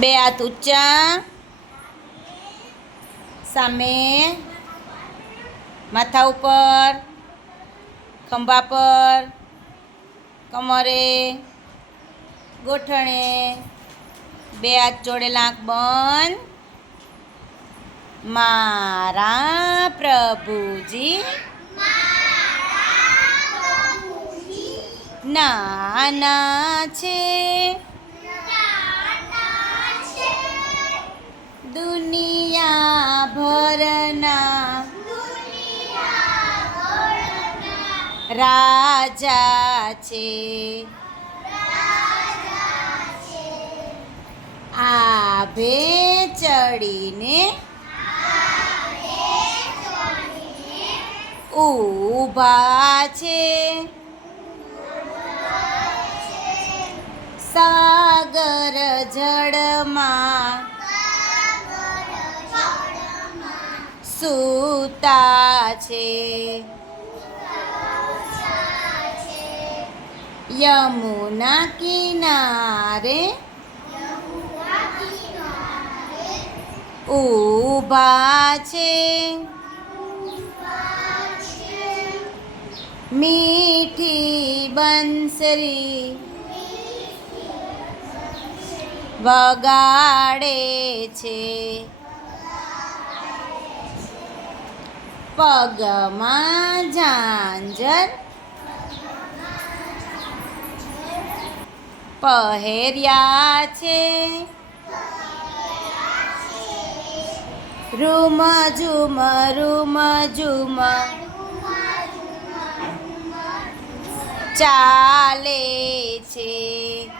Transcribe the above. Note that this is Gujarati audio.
બે હાથ ઊંચા. સામે માથા ઉપર ખંભા પર કમરે ગોઠણે બે હાથ જોડેલા આંખ બંધ. મારા પ્રભુજી. નાના છે. રાજા છે. આભે ચડીને ઊભા છે. સાગર જળમાં સૂતા છે. યમુના કિનારે ઊભા છે મીઠી બંસરી વગાડે છે પગમાં ઝાંઝર પહેર્યા છે. રૂમ ઝુમ રૂમ ઝુમ. ચાલે છે.